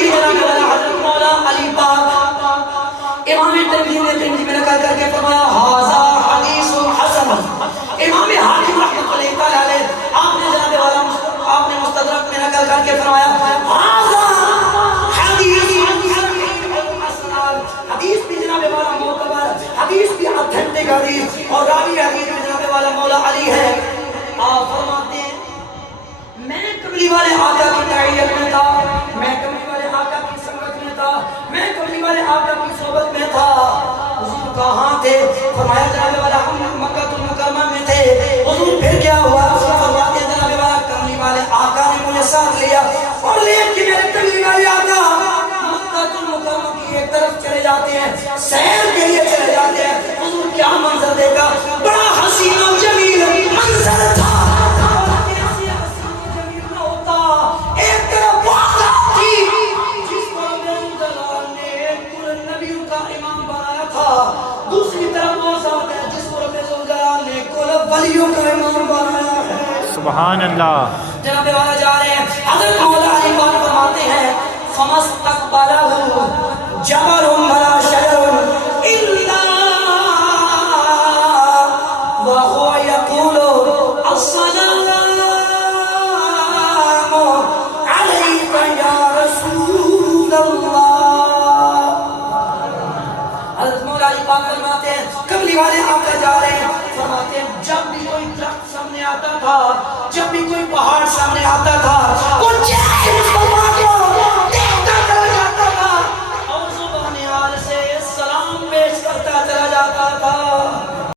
بھی جناب والا حضرت مولا علی پاک امام ترمذی نے میں نقل کر کے فرمایا ھذا حدیث حسن. امام حاکم رحمۃ اللہ تعالی علیہ آپ نے جناب والا آپ نے مستدرک میں نقل کر کے فرمایا ھذا حدیث حسن. حدیث بھی جناب والا معتبر حدیث بھی اتھینٹک حدیث اور راوی حدیث میں جناب والا مولا علی ہے. آپ فرماتے ہیں میں کملی والے آقا کی تائید میں تھا, میں کملی والے آقا کی سنگت میں تھا, میں کملی والے آقا کی صحبت میں تھا. حضور کہاں تھے؟ فرمایا جناب والا ہم مکہ المکرمہ میں تھے. حضور پھر کیا ہوا؟ فرماتے ہیں جناب والا کملی والے آقا نے مجھے ساتھ لیا اور لے کے میرے کملی والے آقا مکہ المکرمہ کی ایک طرف چلے جاتے ہیں, سیر کے لیے چلے جاتے ہیں. حضور کیا منظر دیکھا, بڑا حسین و جمیل منظر تھا. ایک طرف وعدہ تھی جس کو اللہ نے نبی کا امام بنایا تھا, دوسری طرف وہ ذات ہے جس کو اللہ نے کل ولیوں کا امام بنایا ہے. سبحان اللہ. جناب والا جا رہے ہیں حضرت مولا علی پاک فرماتے ہیں فمستقبلہ جبل ولا شجر الا وهو يقول السلام عليك يا رسول الله. حضرت مولا علی پاک فرماتے ہیں کملی والے آقا جا رہے ہیں, فرماتے ہیں جب بھی کوئی درخت سامنے آتا تھا, جب بھی کوئی پہاڑ سامنے آتا تھا,